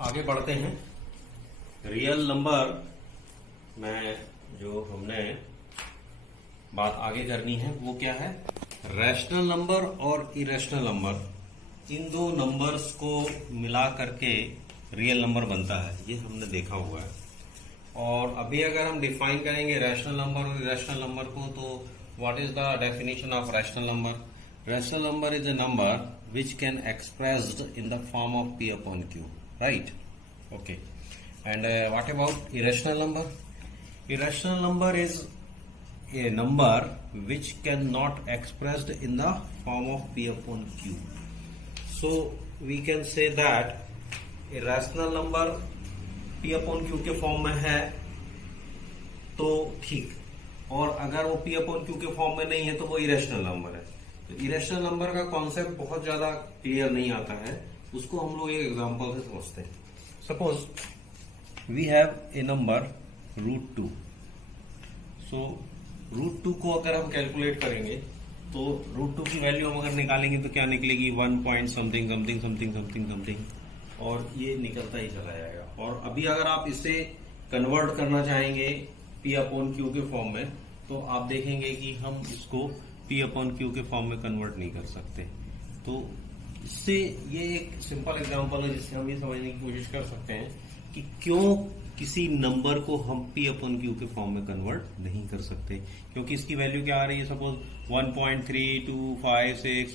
आगे बढ़ते हैं। रियल नंबर में जो हमने बात आगे करनी है वो क्या है, रैशनल नंबर और इरेशनल नंबर, इन दो नंबर्स को मिला करके रियल नंबर बनता है, ये हमने देखा हुआ है। और अभी अगर हम डिफाइन करेंगे रैशनल नंबर और इरेशनल नंबर को, तो what is the definition of rational number? Rational number is a number which can expressed in the form of p upon q, right? Okay. And what about irrational number? Irrational number is a number which cannot expressed in the form of p upon q. So we can say that irrational number p upon q के form में है तो ठीक, और अगर वो p upon q के form में नहीं है तो वो इरेशनल नंबर है। तो इरेशनल नंबर का कॉन्सेप्ट बहुत ज्यादा क्लियर नहीं आता है, उसको हम लोग एक एग्जांपल से समझते हैं। Suppose we have a number √2। So √2 को अगर हम कैलकुलेट करेंगे तो √2 की वैल्यू हम अगर निकालेंगे तो क्या निकलेगी, 1 point something something something something something, और ये निकलता ही चला जाएगा। और अभी अगर आप इसे कन्वर्ट करना चाहेंगे p अपॉन q के फॉर्म में, तो आप देखेंगे कि हम इसको p अपॉन q के फॉर्म में कन्वर्ट नहीं कर सकते। तो इससे ये एक सिंपल एग्जांपल है जिससे हम ये समझने की कोशिश कर सकते हैं कि क्यों किसी नंबर को हम p अपॉन q के फॉर्म में कन्वर्ट नहीं कर सकते, क्योंकि इसकी वैल्यू क्या आ रही है, सपोज 1.3256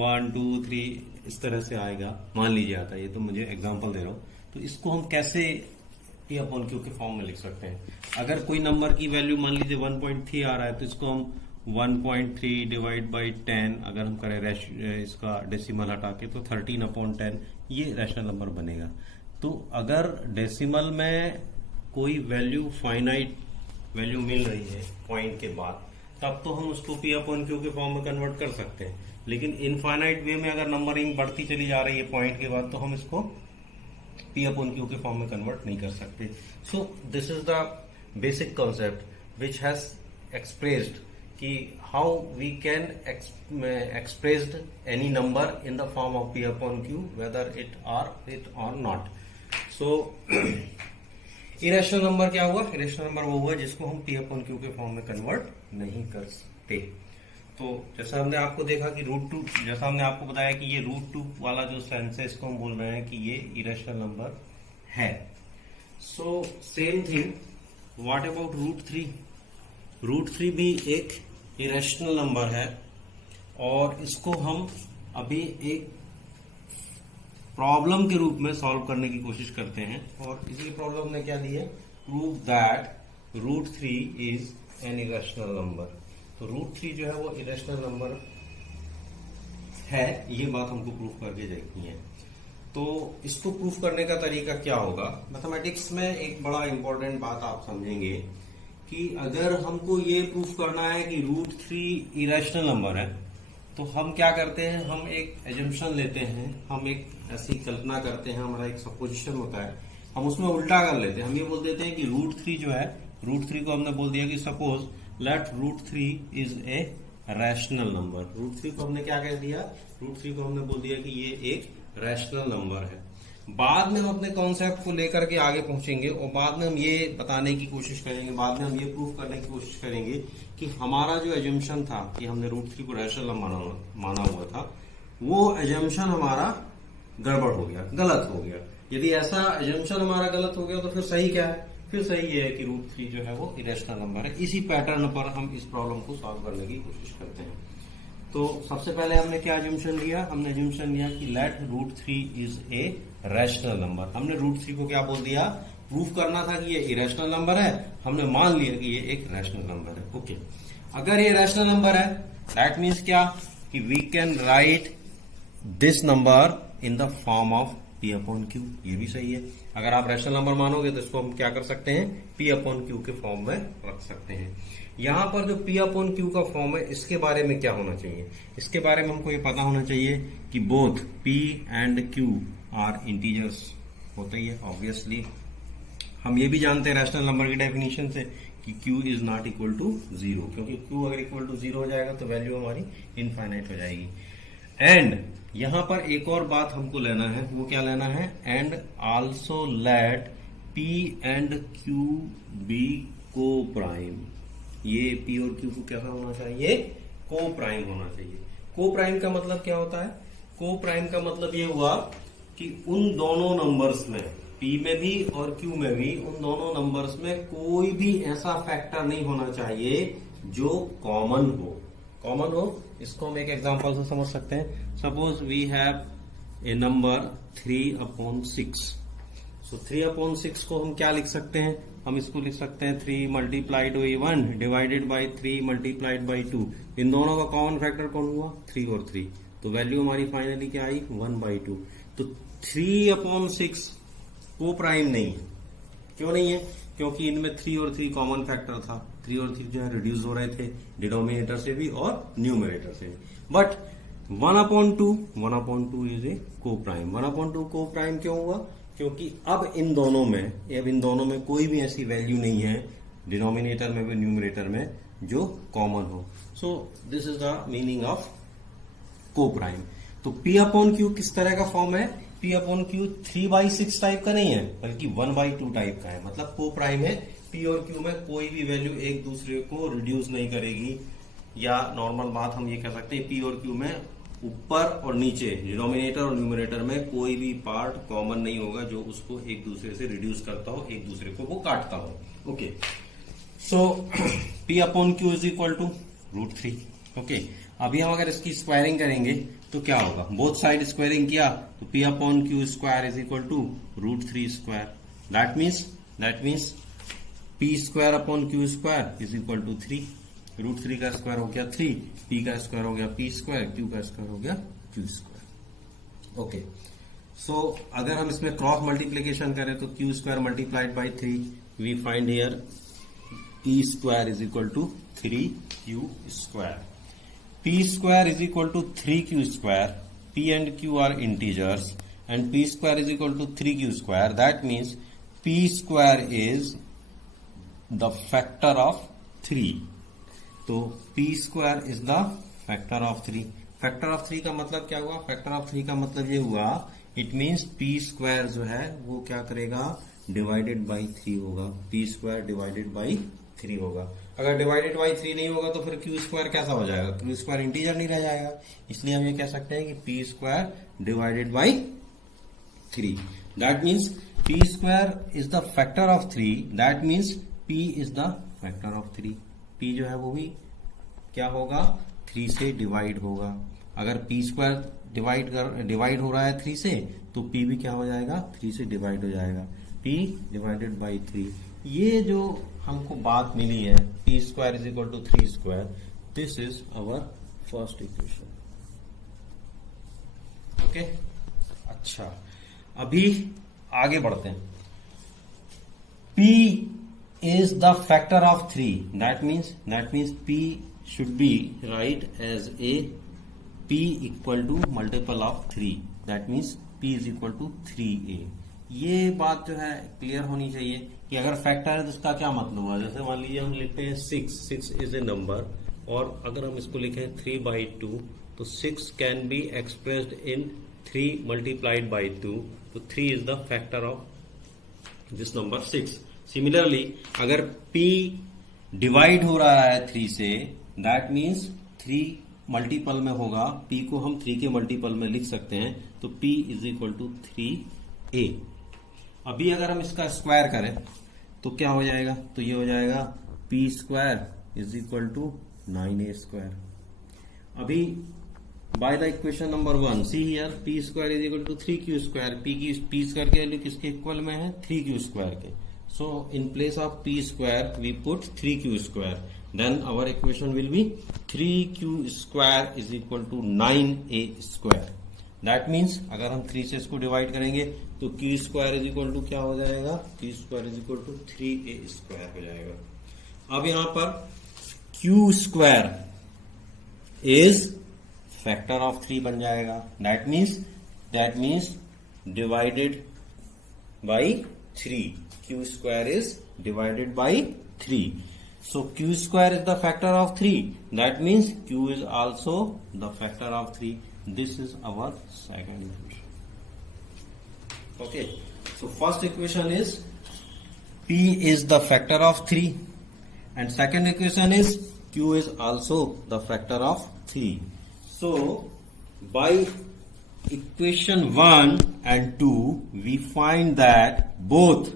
1 2 3 इस तरह से आएगा, मान लीजिए आता है, ये तो मुझे एग्जांपल दे रहा हूं। तो इसको हम कैसे p अपॉन q के फॉर्म में लिख सकते हैं? अगर कोई नंबर की वैल्यू मान लीजिए 1.3 आ रहा है तो इसको हम 1.3 डिवाइड बाई 10 अगर हम करें इसका डेसिमल हटा के तो 13/10 ये रैशनल नंबर बनेगा। तो अगर डेसिमल में कोई वैल्यू फाइनाइट वैल्यू मिल रही है पॉइंट के बाद, तब तो हम उसको p अपॉन q के फॉर्म में कन्वर्ट कर सकते हैं। लेकिन इनफाइनाइट वे में अगर नंबरिंग बढ़ती चली जा रही है पॉइंट के बाद, तो हम इसको p अपॉन q के फॉर्म में कन्वर्ट नहीं कर सकते। So this is the basic concept which has expressed कि how we can expressed any number in the form of p upon q whether it or not. So irrational number क्या हुआ? Irrational number वो हुआ जिसको हम p upon q के form में convert नहीं कर सकते। तो जैसा हमने आपको देखा कि √2, जैसा हमने आपको बताया कि ये √2 वाला जो सेंस है इसको हम बोल रहे हैं कि ये इरेशनल नंबर है। So same thing what about √3? √3 भी एक इरेशनल नंबर है, और इसको हम अभी एक प्रॉब्लम के रूप में सॉल्व करने की कोशिश करते हैं। और इसी प्रॉब्लम ने क्या दी है, prove that √3 is an irrational number. तो √3 जो है वो इरेशनल नंबर है, ये बात हमको प्रूफ करके देखनी है। तो इसको प्रूफ करने का तरीका क्या होगा? मैथमेटिक्स में एक बड़ा इंपॉर्टेंट बात आप समझेंगे कि अगर हमको ये प्रूफ करना है कि √3 इरेशनल नंबर है, तो हम क्या करते हैं, हम एक एजम्पशन लेते हैं, हम एक ऐसी कल्पना करते हैं, हमारा एक सपोजिशन होता है, हम उसमें उल्टा कर लेते हैं। हम ये बोल देते हैं कि √3 जो है, √3 को हमने बोल दिया कि suppose let √3 is a rational number. √3 को हमने क्या कह दिया, √3 को हमने बोल दिया कि ये एक रैशनल नंबर है। बाद में हम अपने कॉन्सेप्ट को लेकर के आगे पहुंचेंगे और बाद में हम ये बताने की कोशिश करेंगे, बाद में हम ये प्रूफ करने की कोशिश करेंगे कि हमारा जो एजम्पशन था कि हमने √3 को रैशनल नंबर माना हुआ था, वो एजम्पशन हमारा गड़बड़ हो गया, गलत हो गया। यदि ऐसा एजम्पशन हमारा गलत हो गया तो फिर सही क्या है? फिर सही ये है कि √3 जो है वो इरेशनल नंबर है। इसी पैटर्न पर हम इस प्रॉब्लम को सॉल्व करने की कोशिश करते हैं। तो सबसे पहले हमने क्या एजम्पशन लिया? हमने एजम्पशन लिया कि let √3 is a rational number. हमने √3 को क्या बोल दिया? प्रूफ करना था कि ये इरेशनल नंबर है, हमने मान लिया कि ये एक रैशनल नंबर है। ओके, अगर ये रैशनल नंबर है दैट मीन्स क्या कि we can write this number in the form of p upon q। ये भी सही है। अगर आप रैशनल नंबर मानोगे तो इसको हम क्या कर सकते हैं, p अपॉन q के फॉर्म में रख सकते हैं। यहां पर जो p अपॉन q का फॉर्म है, इसके बारे में क्या होना चाहिए? इसके बारे में हमको ये पता होना चाहिए कि both p and q are integers. होता ही है ऑब्वियसली। हम ये भी जानते हैं रैशनल नंबर की डेफिनेशन से कि q is not equal to 0, क्योंकि q अगर इक्वल टू 0 हो जाएगा तो वैल्यू हमारी इनफाइनाइट हो जाएगी। एंड यहां पर एक और बात हमको लेना है, वो क्या लेना है, and also let P and Q be coprime. ये P और Q को कैसा होना चाहिए, को प्राइम होना चाहिए। को प्राइम का मतलब क्या होता है, को प्राइम का मतलब ये हुआ कि उन दोनों नंबर्स में, P में भी और Q में भी, उन दोनों नंबर्स में कोई भी ऐसा फैक्टर नहीं होना चाहिए जो कॉमन हो। कॉमन हो, इसको हम एक एग्जांपल से समझ सकते हैं। Suppose we have a number 3/6। So 3/6 को हम क्या लिख सकते हैं, हम इसको लिख सकते हैं 3 multiplied by 1 divided by 3 multiplied by 2। इन दोनों का कॉमन फैक्टर कौन हुआ, 3 और 3, तो वैल्यू हमारी फाइनली क्या आई, 1/2। तो 3/6 को प्राइम नहीं है। क्यों नहीं है, क्योंकि इनमें 3 और 3 कॉमन फैक्टर था। 3 और 3 जो है रिड्यूस हो रहे थे डिनोमिनेटर से भी और न्यूमरेटर से भी। बट 1/2 इज ए को प्राइम। 1/2 को प्राइम क्यों हुआ, क्योंकि अब इन दोनों में कोई भी ऐसी वैल्यू नहीं है, डिनोमिनेटर में भी न्यूमरेटर में, जो कॉमन हो। सो this is the meaning of को प्राइम। तो P/Q किस तरह का फॉर्म है, P/Q 3/6 टाइप का नहीं है, बल्कि 1/2 टाइप का है। मतलब को प्राइम है, P और Q में कोई भी वैल्यू एक दूसरे को रिड्यूस नहीं करेगी, या नॉर्मल बात हम ये कह सकते हैं, P और Q में ऊपर और नीचे, डिनोमिनेटर और न्यूमरेटर में कोई भी पार्ट कॉमन नहीं होगा जो उसको एक दूसरे से रिड्यूस करता हो, एक दूसरे को वो काटता हो। Okay, so P/Q is equal to √3। Okay, अभी हम अगर इसकी स्क्वायरिंग करेंगे तो क्या होगा, बोथ साइड स्क्वायरिंग किया तो P/Q square is equal to √3 square. That means P square upon Q square is equal to 3। √3 का स्क्वायर हो गया 3, P का स्क्वायर हो गया P स्क्वायर, Q का स्क्वायर हो गया Q स्क्वायर। ओके, सो अगर हम इसमें क्रॉस मल्टीप्लीकेशन करें तो Q square multiplied by 3, we find here P square is equal to 3Q square. P square is equal to 3Q square. P and Q are integers and P square is equal to 3Q square. That means P square is the factor of 3. तो P square is the factor of 3. Factor of 3 का मतलब क्या हुआ, factor of 3 का मतलब ये हुआ, it means P square जो है वो क्या करेगा, divided by 3 होगा। P square divided by 3 होगा। अगर डिवाइडेड बाई 3 नहीं होगा तो फिर Q स्क्वायर कैसा हो जाएगा, Q स्क्वायर इंटीजर नहीं रह जाएगा। इसलिए हम ये कह सकते हैं कि P square divided by 3। That means P square is the factor of 3। That means P is the factor of 3। P जो है वो भी क्या होगा, 3 से डिवाइड होगा। अगर P स्क्वायर डिवाइड हो रहा है 3 से, तो P भी क्या हो जाएगा, 3 से डिवाइड हो जाएगा। P डिवाइडेड बाई 3, ये जो हमको बात मिली है P square is equal to 3 square, this is our first equation. Okay, अच्छा, अभी आगे बढ़ते हैं। P is the factor of 3. That means P should be right as a P equal to multiple of 3. That means P is equal to 3a. ये बात जो है clear होनी चाहिए कि अगर फैक्टर है तो उसका क्या मतलब हुआ। जैसे मान लीजिए हम लिखते हैं 6 इज ए नंबर, और अगर हम इसको लिखें 3/2, तो 6 can be expressed in 3 multiplied by 2, तो 3 is the factor of this number 6। Similarly अगर P डिवाइड हो रहा है 3 से, दैट मीन्स 3 मल्टीपल में होगा, P को हम 3 के मल्टीपल में लिख सकते हैं, तो P is equal to 3a। अभी अगर हम इसका स्क्वायर करें तो क्या हो जाएगा, तो ये हो जाएगा P square is equal to 9a square. अभी by the equation number 1, see here P square is equal to 3Q square. P square की वैल्यू किसके इक्वल में है, 3Q स्क्वायर के। So in place of P square we put 3Q square, then our equation will be 3Q square is equal to 9a square. That means अगर हम 3 से इसको divide करेंगे तो Q square is equal to क्या हो जाएगा, Q square is equal to 3a square हो जाएगा। अब यहां पर Q square is factor of 3 बन जाएगा। That means divided by 3, Q square is divided by 3। So Q square is the factor of 3. That means Q is also the factor of 3. This is our second equation. Okay, so first equation is P is the factor of 3 and second equation is Q is also the factor of 3. So by equation 1 and 2 we find that both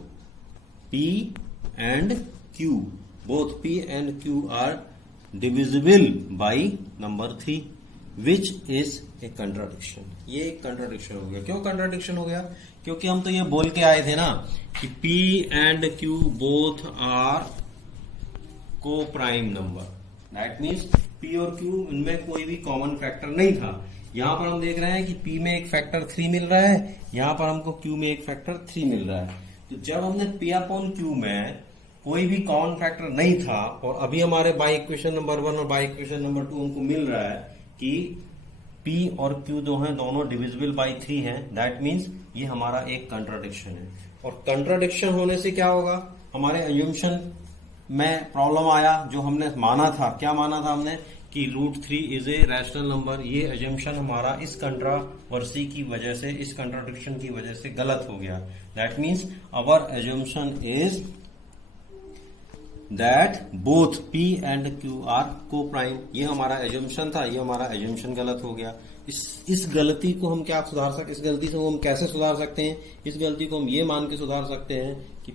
P and Q, both P and Q are divisible by number 3, which is a contradiction. ये एक contradiction हो गया. क्यों contradiction हो गया? क्योंकि हम तो ये बोल के आए थे ना कि P and Q both are co-prime number. That means P और Q इनमें कोई भी common factor नहीं था. यहां पर हम देख रहे हैं कि P में एक फैक्टर 3 मिल रहा है, यहां पर हमको Q में एक फैक्टर 3 मिल रहा है. तो जब हमने P अपॉन Q में कोई भी कॉमन फैक्टर नहीं था और अभी हमारे बाई इक्वेशन नंबर 1 और बाई इक्वेशन नंबर 2 हमको मिल रहा है कि P और Q जो है दोनों डिविजिबल बाई 3 हैं, दैट मीन्स ये हमारा एक कंट्राडिक्शन है. और कंट्राडिक्शन होने से क्या होगा, हमारे अज्यूमशन में प्रॉब्लम आया. जो हमने माना था, क्या माना था हमने कि √3 इज ए रैशनल नंबर. ये अजम्पशन हमारा इस कंट्रावर्सी की वजह से, इस कंट्राडिक्शन की वजह से गलत हो गया. That means our assumption is that both P and Q are coprime. ये हमारा एजम्पशन था, ये हमारा एजम्पशन गलत हो गया. इस गलती को हम क्या सुधार सकते, इस गलती से हम कैसे सुधार सकते हैं? इस गलती को हम ये मान के सुधार सकते हैं कि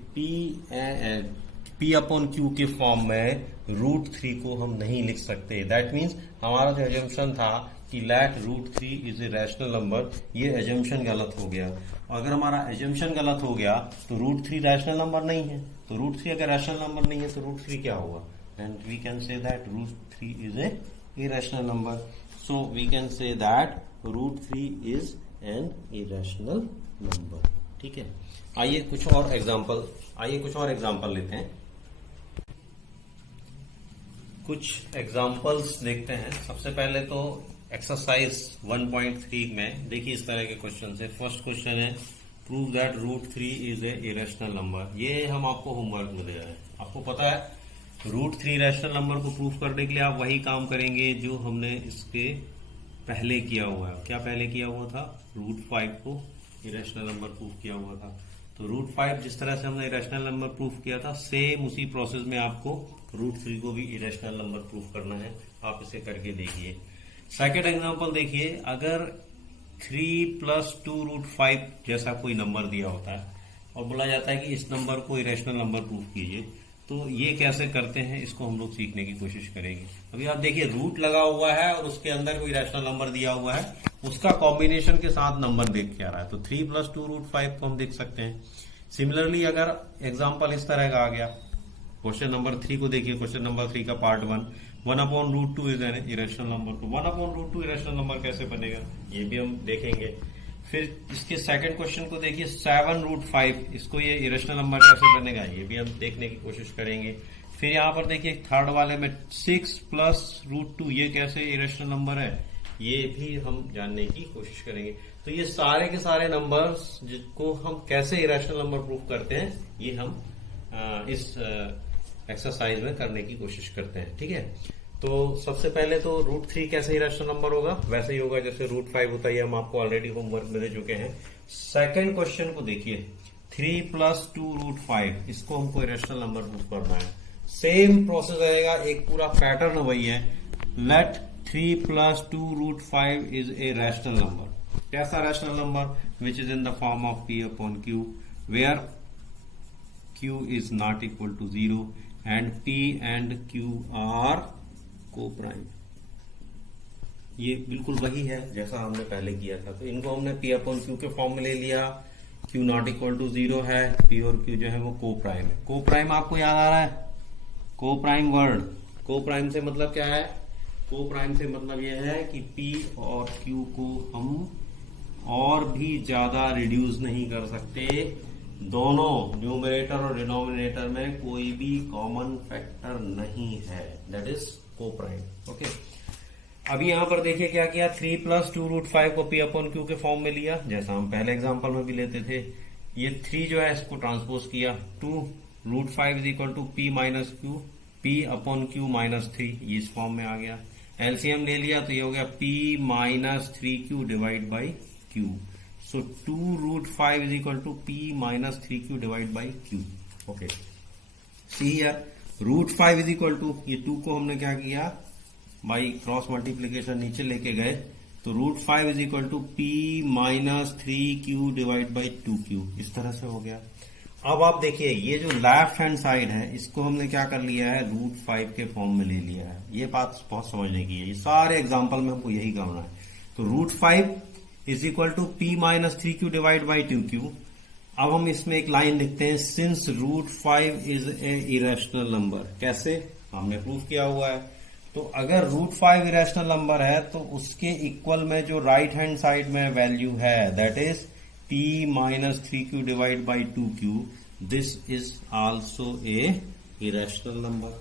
P अपॉन Q के फॉर्म में √3 को हम नहीं लिख सकते. दैट मीन्स हमारा जो एजम्पशन था कि let √3 is a rational number, ये एजम्पशन गलत हो गया. और अगर हमारा एजम्पशन गलत हो गया तो √3 रैशनल नंबर नहीं है. तो √3 अगर रैशनल नंबर नहीं है तो √3 क्या होगा? And we can say that √3 is a irrational number. So we can say that √3 is an irrational number. ठीक है, आइए कुछ और एग्जाम्पल लेते हैं. कुछ एग्जाम्पल्स देखते हैं. सबसे पहले तो एक्सरसाइज 1.3 में देखिए इस तरह के क्वेश्चन है. फर्स्ट क्वेश्चन है prove that √3 is a irrational number. ये हम आपको होमवर्क में दे रहे हैं. आपको पता है √3 रैशनल नंबर को प्रूव करने के लिए आप वही काम करेंगे जो हमने इसके पहले किया हुआ है. क्या पहले किया हुआ था? √5 को इरेशनल नंबर प्रूव किया हुआ था. तो √5 जिस तरह से हमने इरेशनल नंबर प्रूव किया था, सेम उसी प्रोसेस में आपको √3 को भी इरेशनल नंबर प्रूव करना है. आप इसे करके देखिए. सेकेंड एग्जाम्पल देखिए. अगर 3 + 2√5 जैसा कोई नंबर दिया होता है और बोला जाता है कि इस नंबर को इरेशनल नंबर प्रूव कीजिए, तो ये कैसे करते हैं इसको हम लोग सीखने की कोशिश करेंगे. अभी आप देखिए रूट लगा हुआ है और उसके अंदर कोई रैशनल नंबर दिया हुआ है, उसका कॉम्बिनेशन के साथ नंबर देख के आ रहा है. तो 3 + 2√5 को हम देख सकते हैं. सिमिलरली अगर एग्जाम्पल इस तरह का आ गया, क्वेश्चन नंबर 3 को देखिए. क्वेश्चन नंबर 3 का part 1/√2 is an irrational number. तो 1/√2 इरेशनल नंबर कैसे बनेगा ये भी हम देखेंगे. फिर इसके सेकंड क्वेश्चन को देखिए 7√5, इसको ये इरेशनल नंबर कैसे बनेगा ये भी हम देखने की कोशिश करेंगे. फिर यहाँ पर देखिए थर्ड वाले में 6 + √2, ये कैसे इरेशनल नंबर है ये भी हम जानने की कोशिश करेंगे. तो ये सारे के सारे नंबर्स जिसको हम कैसे इरेशनल नंबर प्रूव करते हैं ये हम इस एक्सरसाइज में करने की कोशिश करते हैं. ठीक है, तो सबसे पहले तो √3 कैसे इरेशनल नंबर होगा? वैसे ही होगा जैसे √5 होता है. ये हम आपको ऑलरेडी होमवर्क में दे चुके हैं. सेकंड क्वेश्चन को देखिए 3 + 2√5, इसको हमको इरेशनल नंबर प्रूव करना है. सेम प्रोसेस रहेगा, एक पूरा पैटर्न वही है. Let 3 + 2√5 is a rational number. कैसा rational number? Which is in the form of P upon Q, where Q is not equal to 0 and P and Q are co-prime. ये बिल्कुल वही है जैसा हमने पहले किया था. तो इनको हमने P अपॉन Q के फॉर्म में ले लिया. Q not equal to 0 है, P और Q जो है वो co-prime है. co-prime आपको याद आ रहा है? co-prime वर्ड, co-prime से मतलब क्या है? co-prime से मतलब यह है कि P और Q को हम और भी ज्यादा रिड्यूस नहीं कर सकते. दोनों न्यूमरेटर और डिनोमिनेटर में कोई भी कॉमन फैक्टर नहीं है. That is co-prime. ओके, अभी यहां पर देखिए क्या किया. 3 + 2√5 को P अपॉन Q के फॉर्म में लिया जैसा हम पहले एग्जांपल में भी लेते थे. ये 3 जो है इसको ट्रांसपोज किया. 2√5 = P - Q, P upon Q - 3, ये इस फॉर्म में आ गया. एलसीएम ले लिया तो ये हो गया p minus 3q divide by q. So 2√5 is equal to p minus 3q divide by q. Okay, see here √5 is equal to, ये 2 को हमने क्या किया, बाई क्रॉस मल्टीप्लीकेशन नीचे लेके गए, तो √5 is equal to p minus 3q divide by 2q. इस तरह से हो गया. अब आप देखिए ये जो लेफ्ट हैंड साइड है इसको हमने क्या कर लिया है, √5 के फॉर्म में ले लिया है. ये बात बहुत समझने की है, ये सारे एग्जाम्पल में हमको यही करना है. तो √5 is equal to p minus 3q divide by 2q. अब हम इसमें एक लाइन लिखते हैं, since √5 is a irrational number. कैसे, हमने प्रूफ किया हुआ है. तो अगर √5 इरेशनल नंबर है तो उसके इक्वल में जो राइट हैंड साइड में वैल्यू है that is p minus 3q divide by 2q. This is also a irrational number.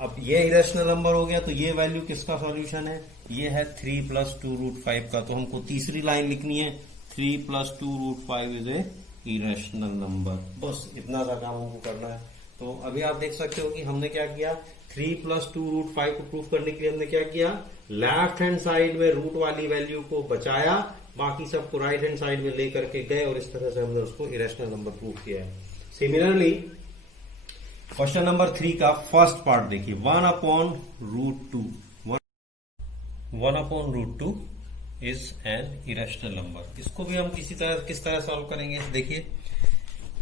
अब ये इरेशनल नंबर हो गया तो ये वैल्यू किसका सॉल्यूशन है, ये है 3 प्लस 2√5 का. तो हमको तीसरी लाइन लिखनी है, 3 plus 2√5 is a irrational number. बस इतना सा काम हमको करना है. तो अभी आप देख सकते हो कि हमने क्या किया, 3 प्लस 2√5 को प्रूफ करने के लिए हमने क्या किया, लेफ्ट हैंड साइड में रूट वाली वैल्यू को बचाया, बाकी सबको राइट हैंड साइड में लेकर के गए और इस तरह से हमने उसको इरेशनल नंबर प्रूफ किया है. सिमिलरली क्वेश्चन नंबर 3 का फर्स्ट पार्ट देखिए, 1/√2. 1/√2 इज एन इरेशनल नंबर. इसको भी हम किस तरह सॉल्व करेंगे, देखिए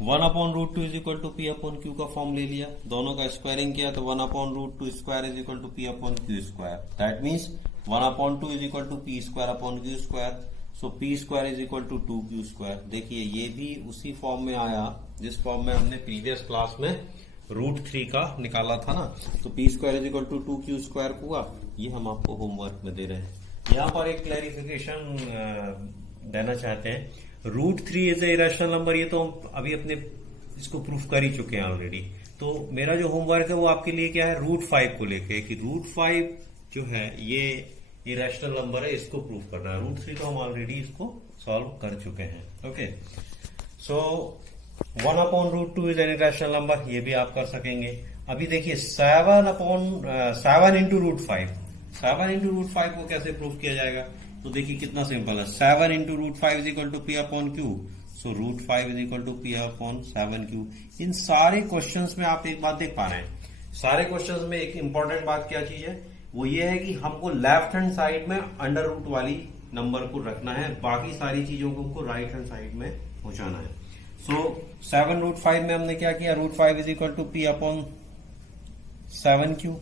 1/√2 is equal to p upon q का फॉर्म ले लिया, दोनों का स्क्वायरिंग किया तो 1/√2 square is equal to p upon q square. That means 1/2 is equal to p square upon q square. So p square is equal to 2q square. देखिए ये भी उसी फॉर्म में आया जिस फॉर्म में हमने प्रीवियस क्लास में √3 का निकाला था ना. तो p square is equal to 2q square हुआ. ये हम आपको होमवर्क में दे रहे हैं. यहाँ पर एक क्लैरिफिकेशन देना चाहते हैं, √3 इज ए इरेशनल नंबर. ये तो अभी अपने इसको प्रूफ कर ही चुके हैं ऑलरेडी. तो मेरा जो होमवर्क है वो आपके लिए क्या है, √5 को लेके कि √5 जो है ये इरेशनल नंबर है, इसको प्रूफ करना है. √3 तो हम ऑलरेडी इसको सॉल्व कर चुके हैं. Okay, so 1/√2 is an irrational number, ये भी आप कर सकेंगे. अभी देखिए 7 इंटू √5, 7 इंटू √5 को कैसे प्रूफ किया जाएगा, तो देखिए कितना सिंपल है. 7 into √5 is equal to p upon q. So √5 is equal to p upon 7q. इन सारे क्वेश्चंस में आप एक बात देख पा रहे हैं, सारे क्वेश्चंस में एक इंपॉर्टेंट बात क्या चीज है, वो ये है कि हमको लेफ्ट हैंड साइड में अंडर रूट वाली नंबर को रखना है, बाकी सारी चीजों को हमको राइट हैंड साइड में पहुंचाना है. सो 7√5 में हमने क्या किया, √5 is equal to p upon 7q.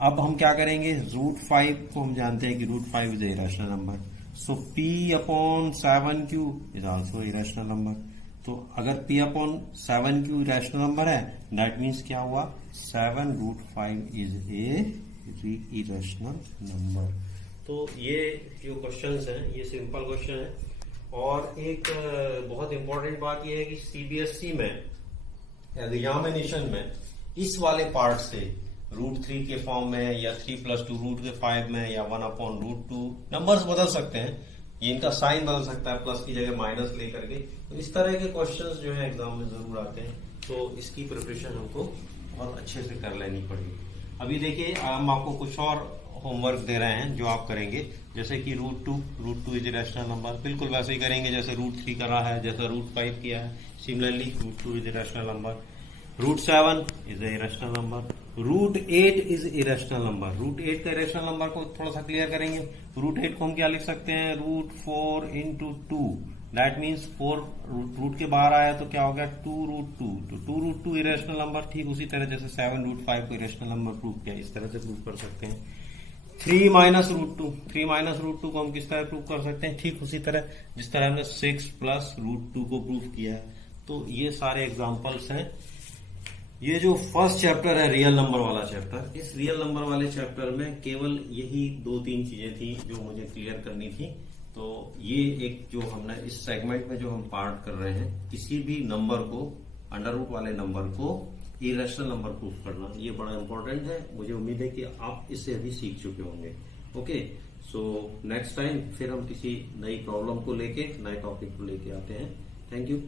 अब हम क्या करेंगे, √5 को हम जानते हैं कि √5 is a irrational number. So p upon 7q is also irrational number. तो अगर p upon 7q irrational number है दैट मीन्स क्या हुआ, 7√5 इज ए इरेशनल नंबर. तो ये जो क्वेश्चंस हैं ये सिंपल क्वेश्चन है. और एक बहुत इंपॉर्टेंट बात ये है कि सीबीएसई में एग्जामिनेशन में इस वाले पार्ट से √3 के फॉर्म में या 3 प्लस 2 √5 में या 1/√2 नंबर्स बदल सकते हैं, ये इनका साइन बदल सकता है, प्लस की जगह माइनस लेकर के. तो इस तरह के क्वेश्चंस जो है एग्जाम में जरूर आते हैं. तो इसकी प्रिपरेशन हमको बहुत अच्छे से कर लेनी पड़ेगी. अभी देखिए हम आपको कुछ और होमवर्क दे रहे हैं जो आप करेंगे, जैसे कि √2 इज इरेशनल नंबर, बिल्कुल वैसे ही करेंगे जैसे √3 करा है, जैसा √5 किया है. Similarly √2 is irrational number, √7 is a irrational number, √8 is irrational number. √8 का इरेशनल नंबर को थोड़ा सा क्लियर करेंगे. √8 को हम क्या लिख सकते हैं, √4 इंटू 2. दैट मीन्स 4 रूट के बाहर आया तो क्या हो गया, 2√2. तो 2√2 इरेशनल नंबर. ठीक उसी तरह जैसे 7√5 को इरेशनल नंबर प्रूव किया, इस तरह से प्रूव कर सकते हैं. 3 माइनस √2 को हम किस तरह प्रूव कर सकते हैं, ठीक उसी तरह जिस तरह हमने 6 प्लस √2 को प्रूव किया है. तो ये सारे एग्जाम्पल्स हैं. ये जो फर्स्ट चैप्टर है रियल नंबर वाला चैप्टर, इस रियल नंबर वाले चैप्टर में केवल यही 2-3 चीजें थी जो मुझे क्लियर करनी थी. तो ये एक जो हमने इस सेगमेंट में जो हम पार्ट कर रहे हैं, किसी भी नंबर को अंडर रूट वाले नंबर को इरेशनल नंबर प्रूफ करना, ये बड़ा इंपॉर्टेंट है. मुझे उम्मीद है कि आप इससे अभी सीख चुके होंगे. ओके, सो नेक्स्ट टाइम फिर हम किसी नई प्रॉब्लम को लेके, नए टॉपिक को लेके आते हैं. Thank you.